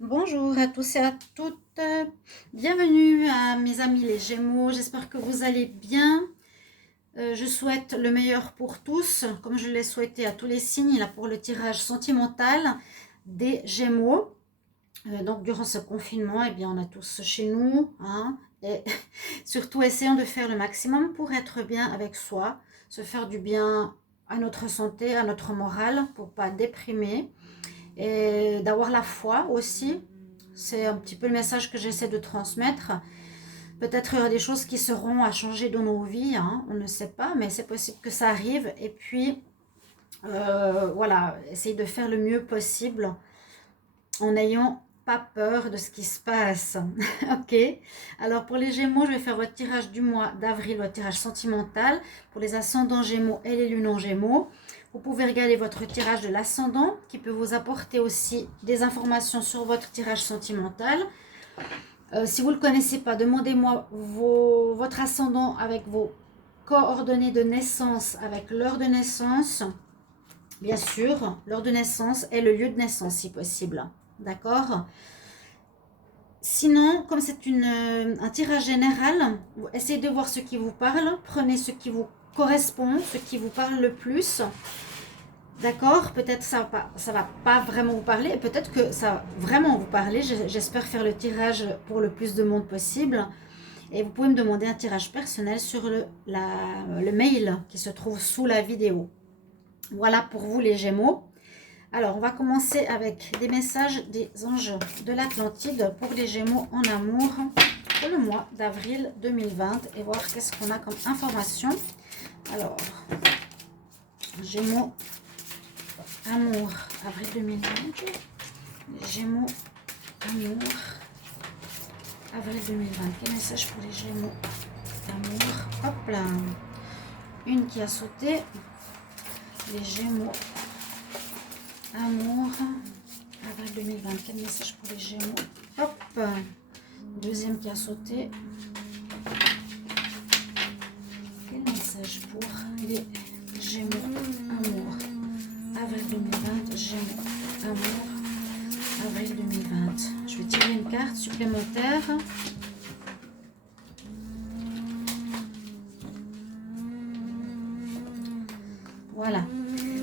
Bonjour à tous et à toutes. Bienvenue à mes amis les Gémeaux. J'espère que vous allez bien. Je souhaite le meilleur pour tous, comme je l'ai souhaité à tous les signes là pour le tirage sentimental des Gémeaux. Donc durant ce confinement, eh bien, on a tous chez nous, hein, et surtout essayons de faire le maximum pour être bien avec soi, se faire du bien à notre santé, à notre morale, pour pas déprimer et d'avoir la foi aussi. C'est un petit peu le message que j'essaie de transmettre. Peut-être il y aura des choses qui seront à changer dans nos vies, hein, on ne sait pas, mais c'est possible que ça arrive. Et puis, voilà, essayer de faire le mieux possible en n'ayant pas peur de ce qui se passe. Ok. Alors pour les Gémeaux, je vais faire votre tirage du mois d'avril, votre tirage sentimental pour les ascendants Gémeaux et les lunes en Gémeaux. Vous pouvez regarder votre tirage de l'ascendant qui peut vous apporter aussi des informations sur votre tirage sentimental. Si vous ne le connaissez pas, demandez-moi votre ascendant avec vos coordonnées de naissance, avec l'heure de naissance, bien sûr, l'heure de naissance et le lieu de naissance si possible. D'accord? Sinon, comme c'est un tirage général, essayez de voir ce qui vous parle, prenez ce qui vous correspond, ce qui vous parle le plus. D'accord? Peut-être ça va pas vraiment vous parler, peut-être que ça va vraiment vous parler. J'espère faire le tirage pour le plus de monde possible. Et vous pouvez me demander un tirage personnel sur le mail qui se trouve sous la vidéo. Voilà pour vous les Gémeaux. Alors, on va commencer avec des messages des anges de l'Atlantide pour les Gémeaux en amour pour le mois d'avril 2020 et voir qu'est-ce qu'on a comme information. Alors, Gémeaux, amour, avril 2020. Gémeaux, amour, avril 2020. Quel message pour les Gémeaux, amour? Hop là. Une qui a sauté. Les Gémeaux, amour, avril 2020. Quel message pour les Gémeaux? Hop. Deuxième qui a sauté. Quel message pour les Gémeaux, amour, avril 2020. Gémeaux, amour, avril 2020. Je vais tirer une carte supplémentaire. Voilà.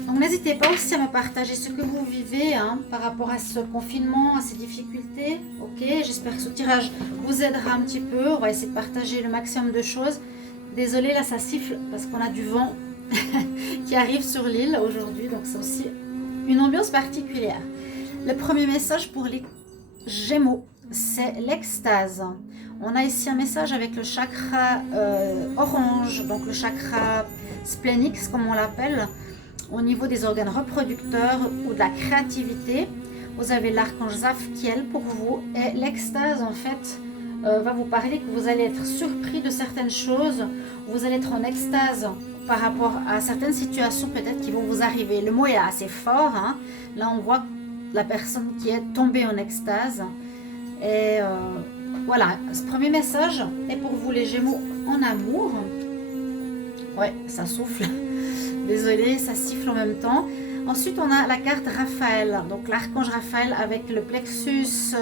Donc n'hésitez pas aussi à me partager ce que vous vivez par rapport à ce confinement, à ces difficultés. Ok, j'espère que ce tirage vous aidera un petit peu. On va essayer de partager le maximum de choses. Désolée, là ça siffle parce qu'on a du vent qui arrive sur l'île aujourd'hui. Donc c'est aussi une ambiance particulière. Le premier message pour les Gémeaux, c'est l'extase. On a ici un message avec le chakra orange, donc le chakra splénix comme on l'appelle, au niveau des organes reproducteurs ou de la créativité. Vous avez l'archange Zadkiel pour vous et l'extase en fait va vous parler que vous allez être surpris de certaines choses, vous allez être en extase par rapport à certaines situations peut-être qui vont vous arriver. Le mot est assez fort, hein. Là on voit la personne qui est tombée en extase. Et voilà, ce premier message est pour vous les Gémeaux en amour. Ouais, ça souffle. Désolée, ça siffle en même temps. Ensuite, on a la carte Raphaël. Donc l'archange Raphaël avec le plexus,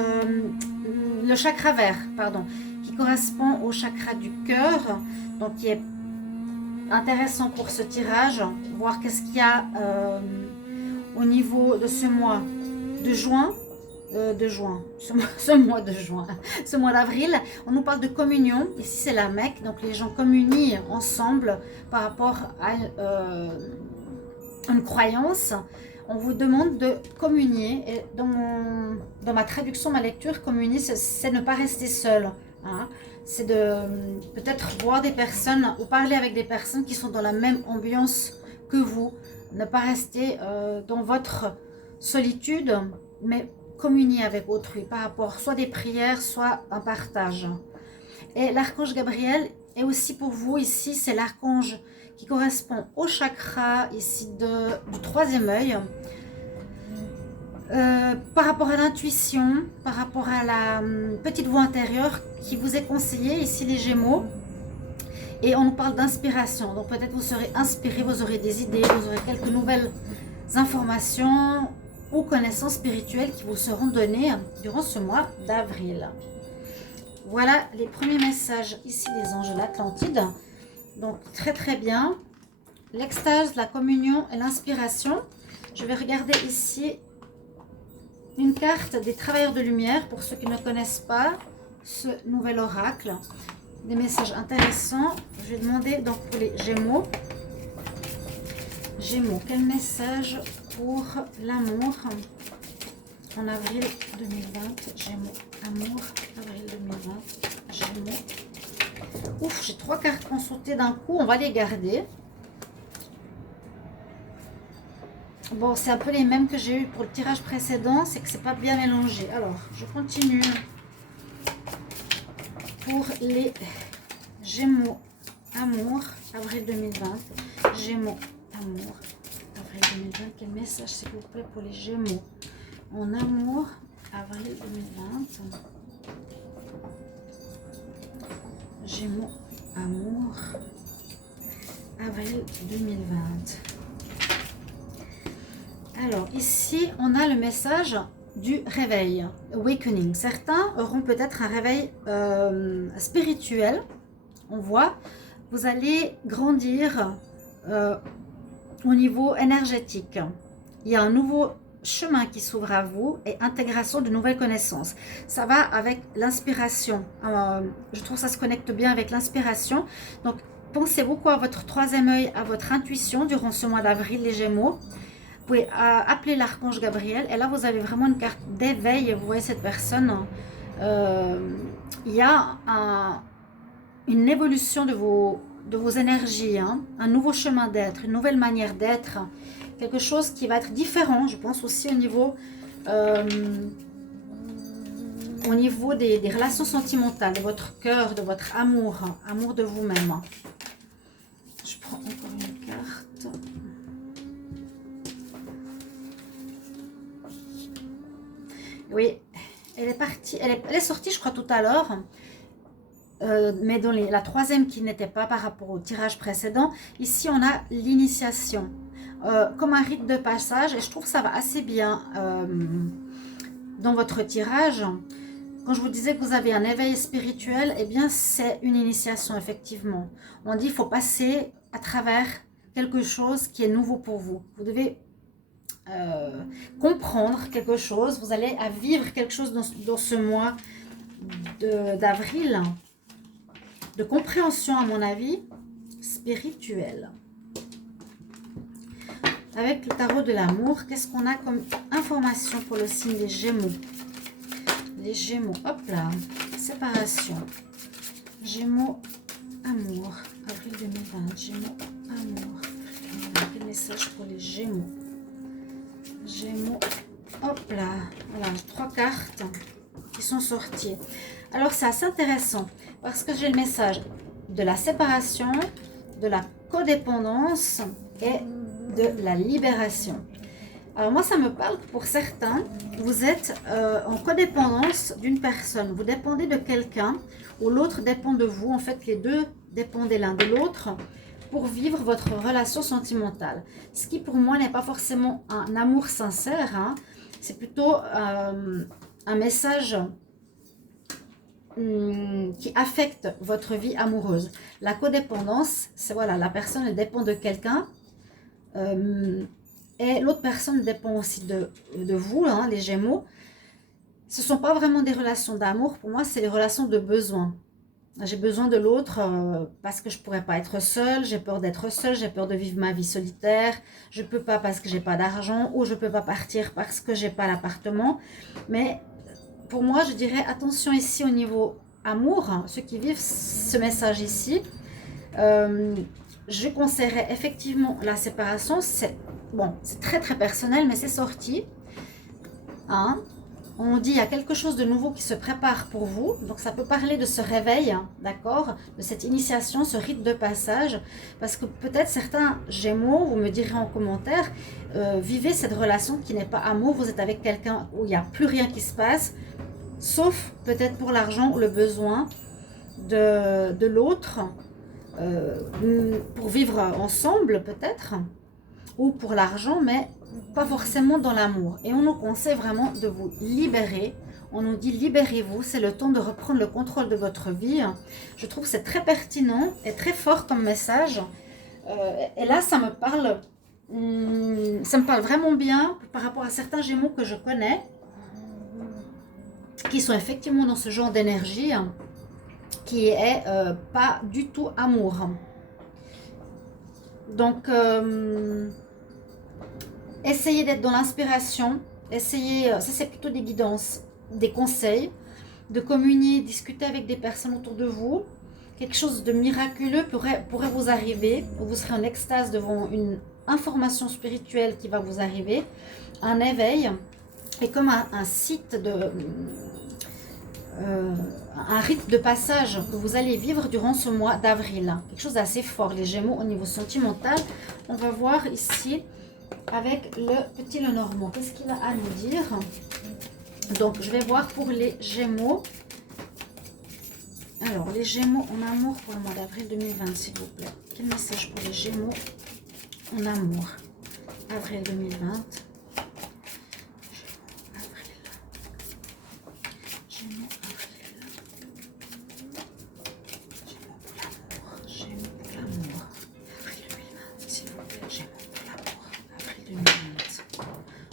le chakra vert, pardon, qui correspond au chakra du cœur. Donc qui est intéressant pour ce tirage. Voir qu'est-ce qu'il y a au niveau de ce mois de juin. Ce mois de juin, ce mois d'avril, on nous parle de communion. Ici, c'est la Mecque, donc les gens communient ensemble par rapport à une croyance. On vous demande de communier. Et dans ma traduction, ma lecture, communier, c'est ne pas rester seul. Hein. C'est de peut-être voir des personnes ou parler avec des personnes qui sont dans la même ambiance que vous. Ne pas rester dans votre solitude, mais communier avec autrui par rapport soit des prières, soit un partage. Et l'archange Gabriel est aussi pour vous ici, c'est l'archange qui correspond au chakra ici du troisième œil. Par rapport à l'intuition, par rapport à la petite voix intérieure qui vous est conseillée, ici les Gémeaux. Et on nous parle d'inspiration, donc peut-être vous serez inspiré, vous aurez des idées, vous aurez quelques nouvelles informations, ou connaissances spirituelles qui vous seront données durant ce mois d'avril. Voilà les premiers messages ici des anges de l'Atlantide. Donc très très bien. L'extase, la communion et l'inspiration. Je vais regarder ici une carte des travailleurs de lumière pour ceux qui ne connaissent pas ce nouvel oracle. Des messages intéressants. Je vais demander donc pour les Gémeaux. Gémeaux, quel message pour l'amour en avril 2020? Gémeaux, amour, avril 2020, Gémeaux. Ouf, j'ai 3 cartes consultées d'un coup, on va les garder. Bon, c'est un peu les mêmes que j'ai eu pour le tirage précédent, c'est que c'est pas bien mélangé. Alors, je continue. Pour les Gémeaux, amour, avril 2020, Gémeaux, amour, avril 2020. Quel message s'il vous plaît pour les Gémeaux en amour, avril 2020. Gémeaux, amour, avril 2020. Alors ici on a le message du réveil, awakening. Certains auront peut-être un réveil spirituel. On voit, vous allez grandir au niveau énergétique. Il y a un nouveau chemin qui s'ouvre à vous et intégration de nouvelles connaissances. Ça va avec l'inspiration. Je trouve que ça se connecte bien avec l'inspiration. Donc, pensez beaucoup à votre troisième œil, à votre intuition durant ce mois d'avril, les Gémeaux. Vous pouvez appeler l'archange Gabriel. Et là, vous avez vraiment une carte d'éveil. Vous voyez cette personne. Il y a une évolution de vos énergies, hein, un nouveau chemin d'être, une nouvelle manière d'être, quelque chose qui va être différent, je pense aussi au niveau des relations sentimentales, de votre cœur, de votre amour, amour de vous-même. Je prends encore une carte. Oui, elle est partie, elle est sortie je crois tout à l'heure. Mais dans la troisième qui n'était pas par rapport au tirage précédent, ici on a l'initiation, comme un rite de passage, et je trouve que ça va assez bien dans votre tirage. Quand je vous disais que vous avez un éveil spirituel, eh bien c'est une initiation effectivement. On dit qu'il faut passer à travers quelque chose qui est nouveau pour vous. Vous devez comprendre quelque chose, vous allez à vivre quelque chose dans ce mois d'avril. De compréhension à mon avis spirituelle. Avec le tarot de l'amour, qu'est-ce qu'on a comme information pour le signe des Gémeaux? Les Gémeaux, hop là, séparation. Gémeaux, amour, avril 2020, Gémeaux, amour. Quel message pour les Gémeaux? Gémeaux, hop là, voilà, 3 cartes qui sont sorties. Alors c'est assez intéressant parce que j'ai le message de la séparation, de la codépendance et de la libération. Alors moi ça me parle que pour certains, vous êtes en codépendance d'une personne. Vous dépendez de quelqu'un ou l'autre dépend de vous. En fait les deux dépendent l'un de l'autre pour vivre votre relation sentimentale. Ce qui pour moi n'est pas forcément un amour sincère, hein. C'est plutôt un message qui affecte votre vie amoureuse. La codépendance, c'est voilà, la personne elle dépend de quelqu'un et l'autre personne dépend aussi de vous, hein, les Gémeaux. Ce ne sont pas vraiment des relations d'amour, pour moi c'est des relations de besoin. J'ai besoin de l'autre parce que je ne pourrais pas être seule, j'ai peur d'être seule, j'ai peur de vivre ma vie solitaire, je ne peux pas parce que j'ai pas d'argent ou je ne peux pas partir parce que j'ai pas l'appartement. Mais pour moi, je dirais attention ici au niveau amour, hein, ceux qui vivent ce message ici, je conseillerais effectivement la séparation. C'est bon, c'est très très personnel, mais c'est sorti. Hein. On dit il y a quelque chose de nouveau qui se prépare pour vous, donc ça peut parler de ce réveil, hein, d'accord, de cette initiation, ce rite de passage, parce que peut-être certains Gémeaux, vous me direz en commentaire, vivez cette relation qui n'est pas amour, vous êtes avec quelqu'un où il n'y a plus rien qui se passe, sauf peut-être pour l'argent ou le besoin de l'autre, pour vivre ensemble peut-être, ou pour l'argent, mais pas forcément dans l'amour. Et on nous conseille vraiment de vous libérer. On nous dit libérez-vous, c'est le temps de reprendre le contrôle de votre vie. Je trouve que c'est très pertinent et très fort comme message. Et là, ça me parle vraiment bien par rapport à certains Gémeaux que je connais, qui sont effectivement dans ce genre d'énergie, qui est pas du tout amour. Donc, essayez d'être dans l'inspiration, essayez, ça c'est plutôt des guidances, des conseils, de communier, discuter avec des personnes autour de vous. Quelque chose de miraculeux pourrait vous arriver, vous serez en extase devant une information spirituelle qui va vous arriver, un éveil, et comme un site de... un rite de passage que vous allez vivre durant ce mois d'avril. Quelque chose d'assez fort, les Gémeaux, au niveau sentimental. On va voir ici avec le petit Lenormand. Qu'est-ce qu'il a à nous dire? Donc, je vais voir pour les Gémeaux. Alors, les Gémeaux en amour pour le mois d'avril 2020, s'il vous plaît. Quel message pour les Gémeaux en amour? Avril 2020.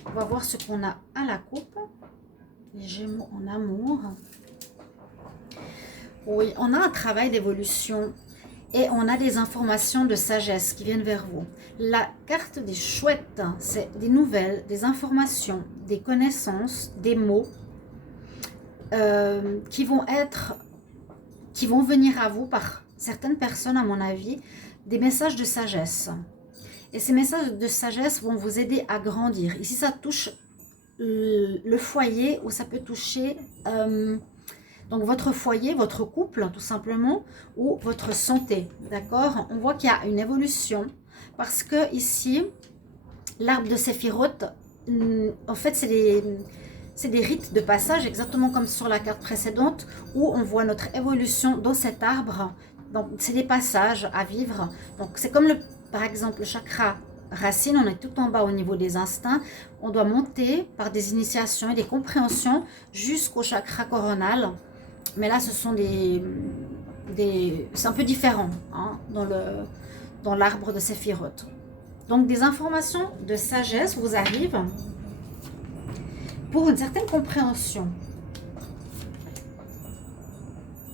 On va voir ce qu'on a à la coupe. Les Gémeaux en amour. Oui, on a un travail d'évolution et on a des informations de sagesse qui viennent vers vous. La carte des chouettes, c'est des nouvelles, des informations, des connaissances, des mots qui vont venir à vous par certaines personnes, à mon avis, des messages de sagesse. Et ces messages de sagesse vont vous aider à grandir. Ici, ça touche le foyer ou ça peut toucher donc votre foyer, votre couple, tout simplement, ou votre santé. D'accord? On voit qu'il y a une évolution parce que ici, l'arbre de Séphiroth, en fait, c'est des rites de passage, exactement comme sur la carte précédente, où on voit notre évolution dans cet arbre. Donc, c'est des passages à vivre. Donc, c'est comme par exemple, le chakra racine, on est tout en bas au niveau des instincts. On doit monter par des initiations et des compréhensions jusqu'au chakra coronal. Mais là, ce sont c'est un peu différent hein, dans l'arbre de Séphiroth. Donc, des informations de sagesse vous arrivent pour une certaine compréhension.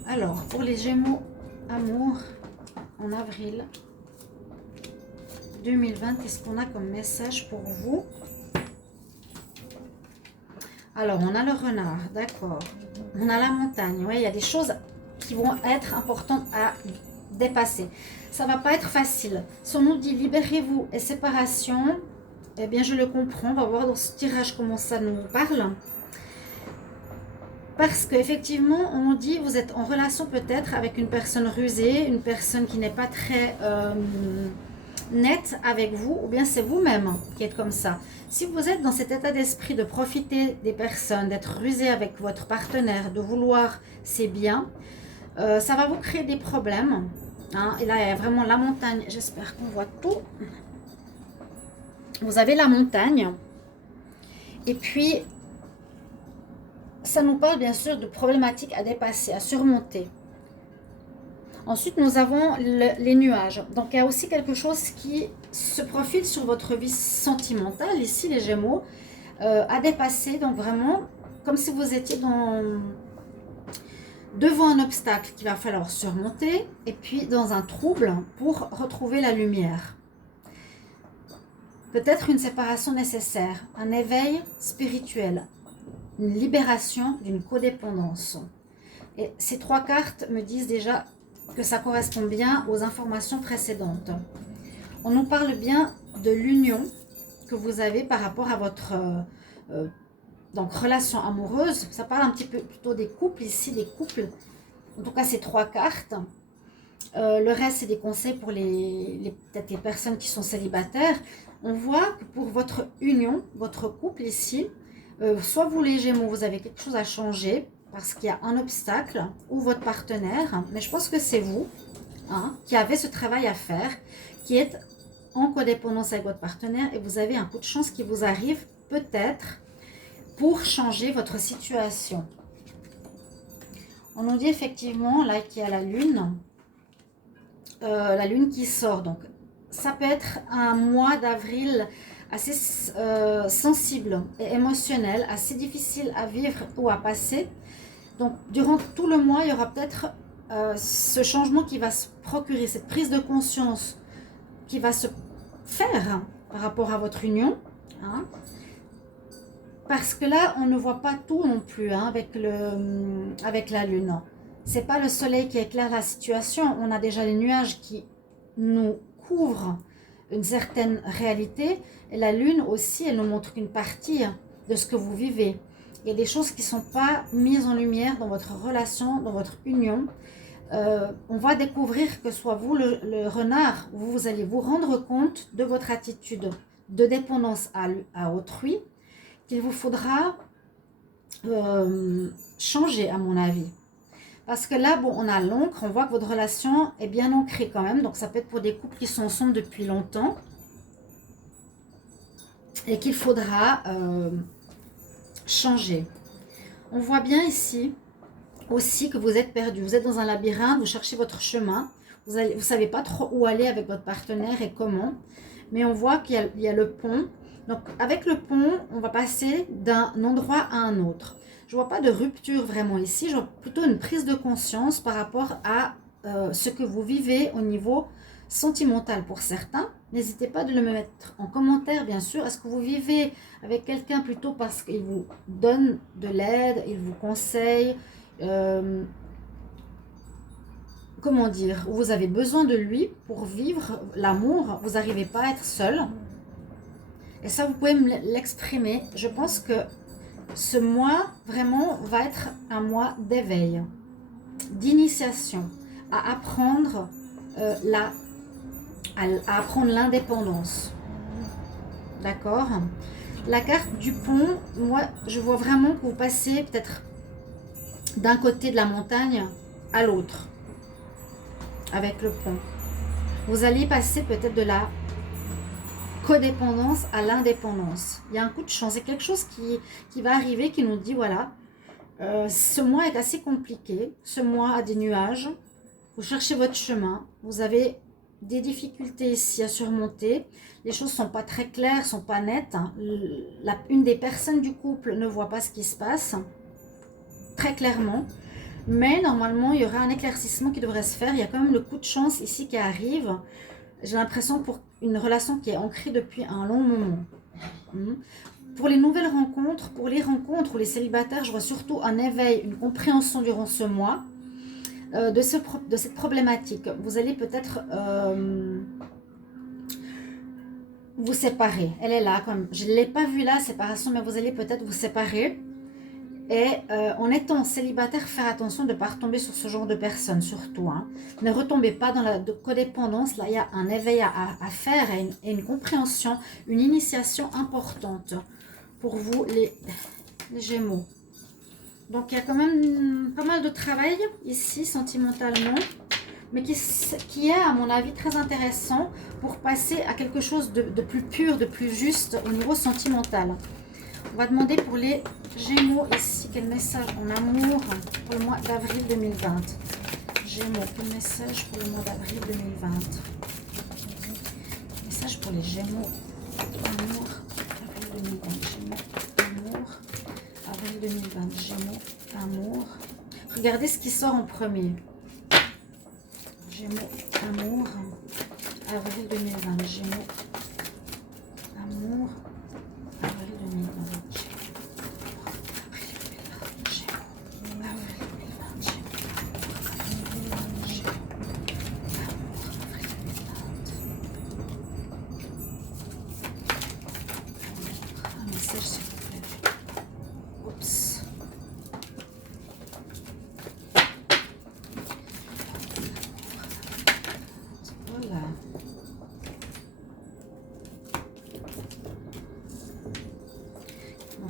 Alors, pour les Gémeaux amour en avril 2020, qu'est-ce qu'on a comme message pour vous? Alors, on a le renard, d'accord. On a la montagne. Oui, il y a des choses qui vont être importantes à dépasser. Ça ne va pas être facile. Si on nous dit libérez-vous et séparation, eh bien, je le comprends. On va voir dans ce tirage comment ça nous parle. Parce qu'effectivement, on nous dit vous êtes en relation peut-être avec une personne rusée, une personne qui n'est pas très nette avec vous, ou bien c'est vous-même qui êtes comme ça. Si vous êtes dans cet état d'esprit de profiter des personnes, d'être rusé avec votre partenaire, de vouloir ses biens, ça va vous créer des problèmes. Hein. Et là, il y a vraiment la montagne. J'espère qu'on voit tout. Vous avez la montagne. Et puis, ça nous parle bien sûr de problématiques à dépasser, à surmonter. Ensuite, nous avons les nuages. Donc, il y a aussi quelque chose qui se profile sur votre vie sentimentale, ici les Gémeaux, à dépasser. Donc, vraiment, comme si vous étiez devant un obstacle qu'il va falloir surmonter, et puis dans un trouble pour retrouver la lumière. Peut-être une séparation nécessaire, un éveil spirituel, une libération d'une codépendance. Et ces trois cartes me disent déjà que ça correspond bien aux informations précédentes. On nous parle bien de l'union que vous avez par rapport à votre donc relation amoureuse. Ça parle un petit peu plutôt des couples ici, des couples. En tout cas, ces trois cartes. Le reste, c'est des conseils pour peut-être les personnes qui sont célibataires. On voit que pour votre union, votre couple ici, soit vous les Gémeaux, vous avez quelque chose à changer parce qu'il y a un obstacle, ou votre partenaire, mais je pense que c'est vous hein, qui avez ce travail à faire, qui est en codépendance avec votre partenaire et vous avez un coup de chance qui vous arrive peut-être pour changer votre situation. On nous dit effectivement là qu'il y a la lune qui sort. Donc ça peut être un mois d'avril assez sensible et émotionnel, assez difficile à vivre ou à passer. Donc durant tout le mois, il y aura peut-être ce changement qui va se procurer, cette prise de conscience qui va se faire par rapport à votre union. Hein. Parce que là, on ne voit pas tout non plus hein, avec la lune. C'est pas le soleil qui éclaire la situation. On a déjà les nuages qui nous couvrent une certaine réalité. Et la lune aussi, elle nous montre qu'une partie de ce que vous vivez. Il y a des choses qui ne sont pas mises en lumière dans votre relation, dans votre union. On va découvrir que soit vous le renard, vous allez vous rendre compte de votre attitude de dépendance à autrui, qu'il vous faudra changer à mon avis. Parce que là, bon, on a l'encre, on voit que votre relation est bien ancrée quand même. Donc ça peut être pour des couples qui sont ensemble depuis longtemps. Et qu'il faudra changer. On voit bien ici aussi que vous êtes perdu. Vous êtes dans un labyrinthe, vous cherchez votre chemin. Vous ne savez pas trop où aller avec votre partenaire et comment. Mais on voit qu'il y a le pont. Donc avec le pont, on va passer d'un endroit à un autre. Je ne vois pas de rupture vraiment ici. Je vois plutôt une prise de conscience par rapport à ce que vous vivez au niveau sentimental pour certains. N'hésitez pas de le mettre en commentaire, bien sûr. Est-ce que vous vivez avec quelqu'un plutôt parce qu'il vous donne de l'aide, il vous conseille, comment dire, vous avez besoin de lui pour vivre l'amour, vous n'arrivez pas à être seul. Et ça, vous pouvez me l'exprimer. Je pense que ce mois, vraiment, va être un mois d'éveil, d'initiation, à apprendre à apprendre l'indépendance. D'accord? La carte du pont, moi, je vois vraiment que vous passez peut-être d'un côté de la montagne à l'autre avec le pont. Vous allez passer peut-être de la codépendance à l'indépendance. Il y a un coup de chance. C'est quelque chose qui va arriver, qui nous dit, voilà, ce mois est assez compliqué. Ce mois a des nuages. Vous cherchez votre chemin. Vous avez des difficultés ici à surmonter. Les choses ne sont pas très claires, ne sont pas nettes. Une des personnes du couple ne voit pas ce qui se passe très clairement. Mais normalement, il y aura un éclaircissement qui devrait se faire. Il y a quand même le coup de chance ici qui arrive. J'ai l'impression pour une relation qui est ancrée depuis un long moment. Pour les nouvelles rencontres, pour les rencontres ou les célibataires, je vois surtout un éveil, une compréhension durant ce mois de cette problématique. Vous allez peut-être vous séparer. Elle est là quand même. Je ne l'ai pas vue là, séparation, mais vous allez peut-être vous séparer. Et en étant célibataire, faire attention de ne pas retomber sur ce genre de personnes, surtout. Hein. Ne retombez pas dans la codépendance. Là, il y a un éveil à faire et une compréhension, une initiation importante pour vous, les Gémeaux. Donc, il y a quand même pas mal de travail ici, sentimentalement, mais qui est, à mon avis, très intéressant pour passer à quelque chose de plus pur, de plus juste au niveau sentimental. On va demander pour les Gémeaux ici, quel message en amour pour le mois d'avril 2020. Gémeaux, quel message pour le mois d'avril 2020. Message pour les Gémeaux, amour, avril 2020. Gémeaux, amour, avril 2020. Gémeaux, amour. Regardez ce qui sort en premier. Gémeaux, amour, avril 2020. Gémeaux, amour, avril 2020.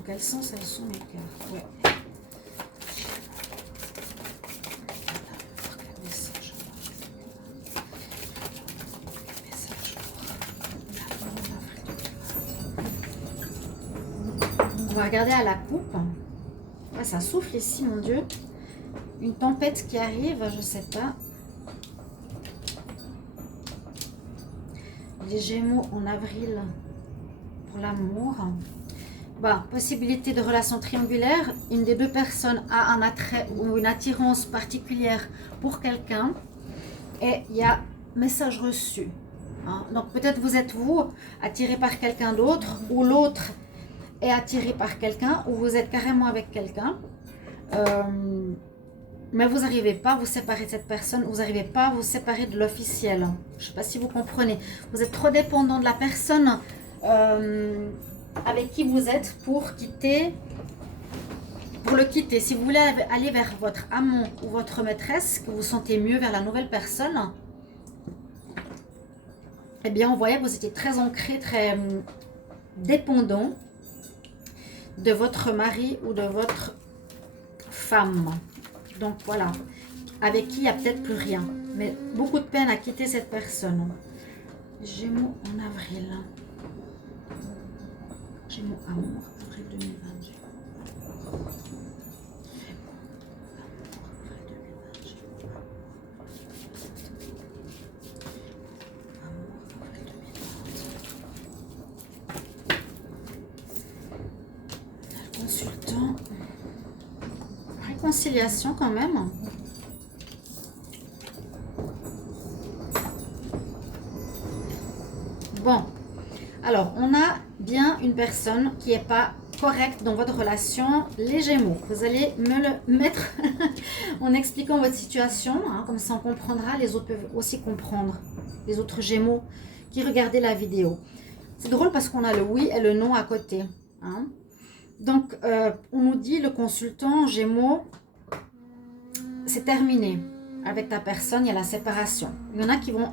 Quel sens elles sont mes cartes? Ouais. Message regarder à la coupe. Ouais, ça souffle ici, mon Dieu. Une tempête qui arrive, je sais pas. Les Gémeaux en avril pour l'amour. Bah, possibilité de relation triangulaire. Une des deux personnes a un attrait ou une attirance particulière pour quelqu'un. Et il y a message reçu. Hein. Donc peut-être vous êtes vous attiré par quelqu'un d'autre, ou l'autre est attiré par quelqu'un, ou vous êtes carrément avec quelqu'un. Mais vous n'arrivez pas à vous séparer de cette personne, vous n'arrivez pas à vous séparer de l'officiel. Je ne sais pas si vous comprenez. Vous êtes trop dépendant de la personne avec qui vous êtes pour le quitter. Si vous voulez aller vers votre amant ou votre maîtresse, que vous sentez mieux vers la nouvelle personne, eh bien, on voyait que vous étiez très ancré, très dépendant de votre mari ou de votre femme. Donc voilà, avec qui il n'y a peut-être plus rien. Mais beaucoup de peine à quitter cette personne. Gémeaux en avril. Gémeaux amour, avril 2022. Consultant. Réconciliation quand même. Bon, alors on a bien une personne qui n'est pas correcte dans votre relation, les Gémeaux. Vous allez me le mettre en expliquant votre situation, hein, comme ça on comprendra, les autres peuvent aussi comprendre, les autres Gémeaux qui regardaient la vidéo. C'est drôle parce qu'on a le oui et le non à côté. Hein. Donc, on nous dit, le consultant Gémeaux, c'est terminé. Avec ta personne, il y a la séparation. Il y en a qui vont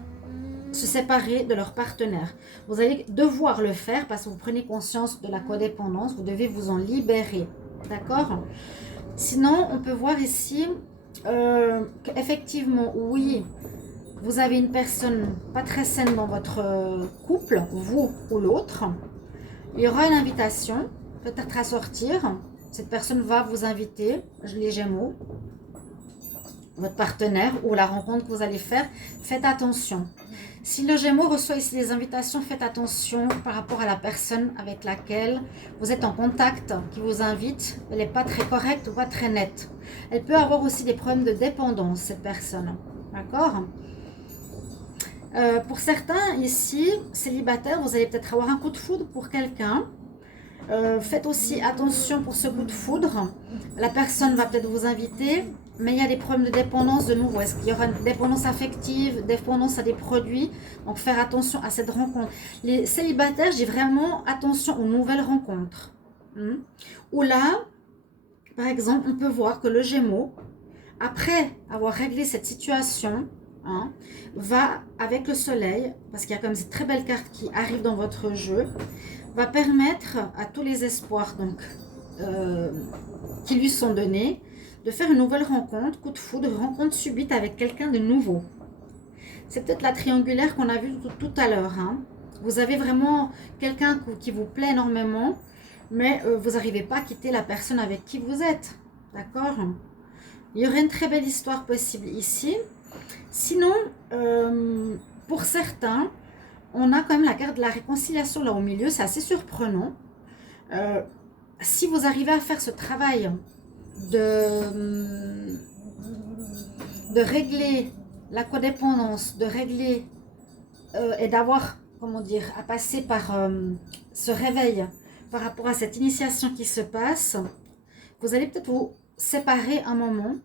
se séparer de leur partenaire. Vous allez devoir le faire parce que vous prenez conscience de la codépendance. Vous devez vous en libérer. D'accord? Sinon, on peut voir ici qu'effectivement, oui, vous avez une personne pas très saine dans votre couple, vous ou l'autre. Il y aura une invitation, peut-être à sortir. Cette personne va vous inviter, les Gémeaux, votre partenaire ou la rencontre que vous allez faire. Faites attention. Si le Gémeaux reçoit ici des invitations, faites attention par rapport à la personne avec laquelle vous êtes en contact, qui vous invite. Elle n'est pas très correcte ou pas très nette. Elle peut avoir aussi des problèmes de dépendance, cette personne. D'accord ? Pour certains ici, célibataires, vous allez peut-être avoir un coup de foudre pour quelqu'un. Faites aussi attention pour ce coup de foudre. La personne va peut-être vous inviter, mais il y a des problèmes de dépendance de nouveau. Est-ce qu'il y aura une dépendance affective, dépendance à des produits? Donc faire attention à cette rencontre. Les célibataires, j'ai vraiment attention aux nouvelles rencontres. Où là, par exemple, on peut voir que le Gémeaux, après avoir réglé cette situation, hein, va avec le soleil, parce qu'il y a comme cette très belle carte qui arrive dans votre jeu, va permettre à tous les espoirs donc, qui lui sont donnés de faire une nouvelle rencontre, coup de foudre, rencontre subite avec quelqu'un de nouveau. C'est peut-être la triangulaire qu'on a vue tout à l'heure. Hein. Vous avez vraiment quelqu'un qui vous plaît énormément, mais vous n'arrivez pas à quitter la personne avec qui vous êtes. D'accord? Il y aurait une très belle histoire possible ici. Sinon, pour certains, on a quand même la carte de la réconciliation là au milieu, c'est assez surprenant. Si vous arrivez à faire ce travail de régler la codépendance, de régler et d'avoir, comment dire, à passer par ce réveil par rapport à cette initiation qui se passe, vous allez peut-être vous séparer un moment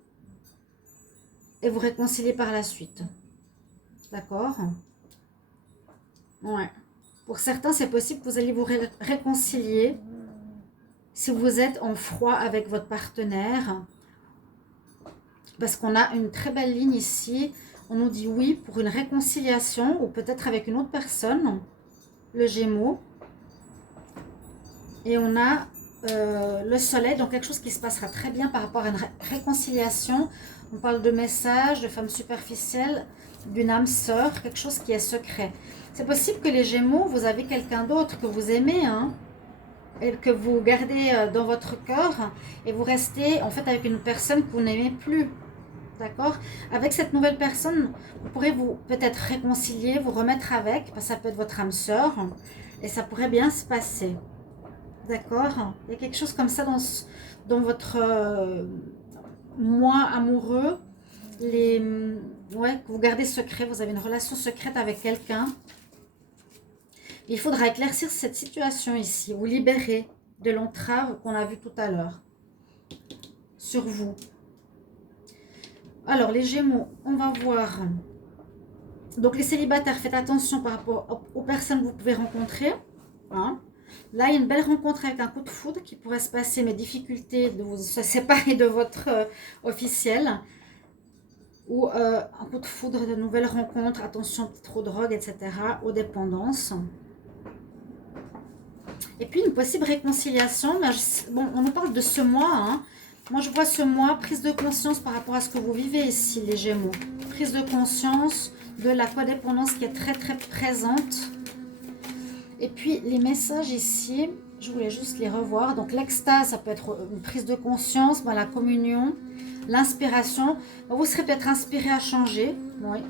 et vous réconcilier par la suite. D'accord ? Ouais. Pour certains, c'est possible que vous allez vous réconcilier si vous êtes en froid avec votre partenaire. Parce qu'on a une très belle ligne ici. On nous dit oui pour une réconciliation ou peut-être avec une autre personne, le Gémeaux. Et on a le soleil, donc quelque chose qui se passera très bien par rapport à une réconciliation. On parle de messages, de femmes superficielles, d'une âme sœur, quelque chose qui est secret. C'est possible que les Gémeaux, vous avez quelqu'un d'autre que vous aimez, hein, et que vous gardez dans votre cœur et vous restez en fait avec une personne que vous n'aimez plus. D'accord? Avec cette nouvelle personne, vous pourrez vous peut-être réconcilier, vous remettre avec, parce que ça peut être votre âme sœur, et ça pourrait bien se passer. D'accord? Il y a quelque chose comme ça dans votre moi amoureux, ouais, que vous gardez secret, vous avez une relation secrète avec quelqu'un. Il faudra éclaircir cette situation ici, vous libérer de l'entrave qu'on a vu tout à l'heure sur vous. Alors, les Gémeaux, on va voir. Donc, les célibataires, faites attention par rapport aux personnes que vous pouvez rencontrer. Hein. Là, il y a une belle rencontre avec un coup de foudre qui pourrait se passer, mais difficulté de vous séparer de votre officiel. Ou un coup de foudre, de nouvelles rencontres, attention, trop de drogue, etc. Aux dépendances. Et puis, une possible réconciliation. Là, bon, on nous parle de ce mois, hein. Moi, je vois ce mois, prise de conscience par rapport à ce que vous vivez ici, les Gémeaux. Prise de conscience de la codépendance qui est très, très présente. Et puis, les messages ici, je voulais juste les revoir. Donc, l'extase, ça peut être une prise de conscience, ben, la communion, l'inspiration. Vous serez peut-être inspiré à changer, oui,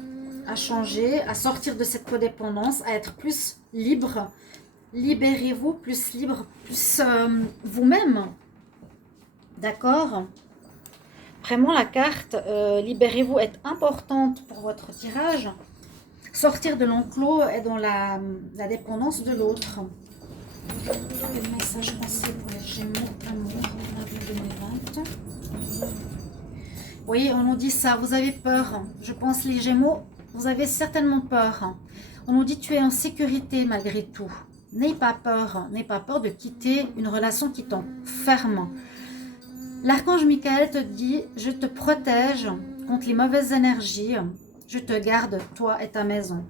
à changer, à sortir de cette codépendance, à être plus libre. Libérez-vous, plus libre, plus vous-même. D'accord? Vraiment, la carte libérez-vous est importante pour votre tirage. Sortir de l'enclos et dans la dépendance de l'autre. Quel message passé pour les Gémeaux, amour, en avril 2020? Oui, on nous dit ça, vous avez peur. Je pense, les Gémeaux, vous avez certainement peur. On nous dit tu es en sécurité malgré tout. N'ayez pas peur de quitter une relation qui t'enferme. L'archange Michael te dit, je te protège contre les mauvaises énergies, je te garde, toi et ta maison.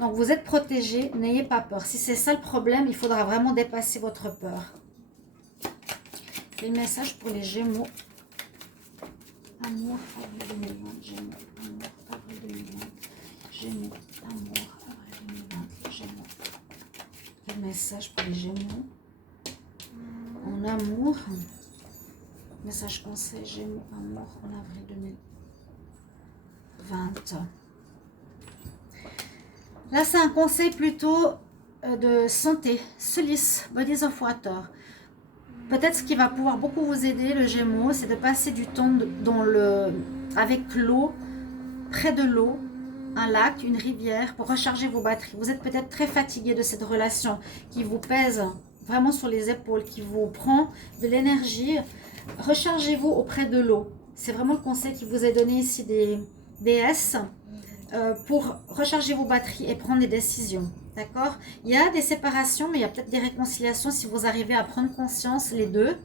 Donc vous êtes protégé, n'ayez pas peur. Si c'est ça le problème, il faudra vraiment dépasser votre peur. Et le message pour les Gémeaux. Amour, avril 2020, Gémeaux, amour, avril 2020, Gémeaux, amour, avril 2020, Gémeaux. Quel message pour les Gémeaux? En amour. Message conseil, Gémeaux, amour, en avril 2020. Là, c'est un conseil plutôt de santé. Solace, Bodies of Water. Peut-être ce qui va pouvoir beaucoup vous aider, le Gémeaux, c'est de passer du temps avec l'eau, près de l'eau, un lac, une rivière, pour recharger vos batteries. Vous êtes peut-être très fatigué de cette relation qui vous pèse vraiment sur les épaules, qui vous prend de l'énergie. Rechargez-vous auprès de l'eau. C'est vraiment le conseil qui vous est donné ici des déesses pour recharger vos batteries et prendre des décisions. D'accord? Il y a des séparations, mais il y a peut-être des réconciliations si vous arrivez à prendre conscience, les deux,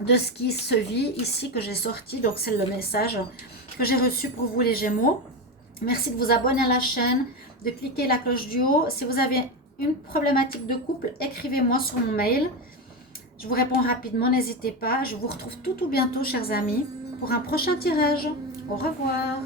de ce qui se vit ici que j'ai sorti. Donc, c'est le message que j'ai reçu pour vous, les Gémeaux. Merci de vous abonner à la chaîne, de cliquer la cloche du haut. Si vous avez une problématique de couple, écrivez-moi sur mon mail. Je vous réponds rapidement, n'hésitez pas. Je vous retrouve tout bientôt, chers amis, pour un prochain tirage. Au revoir.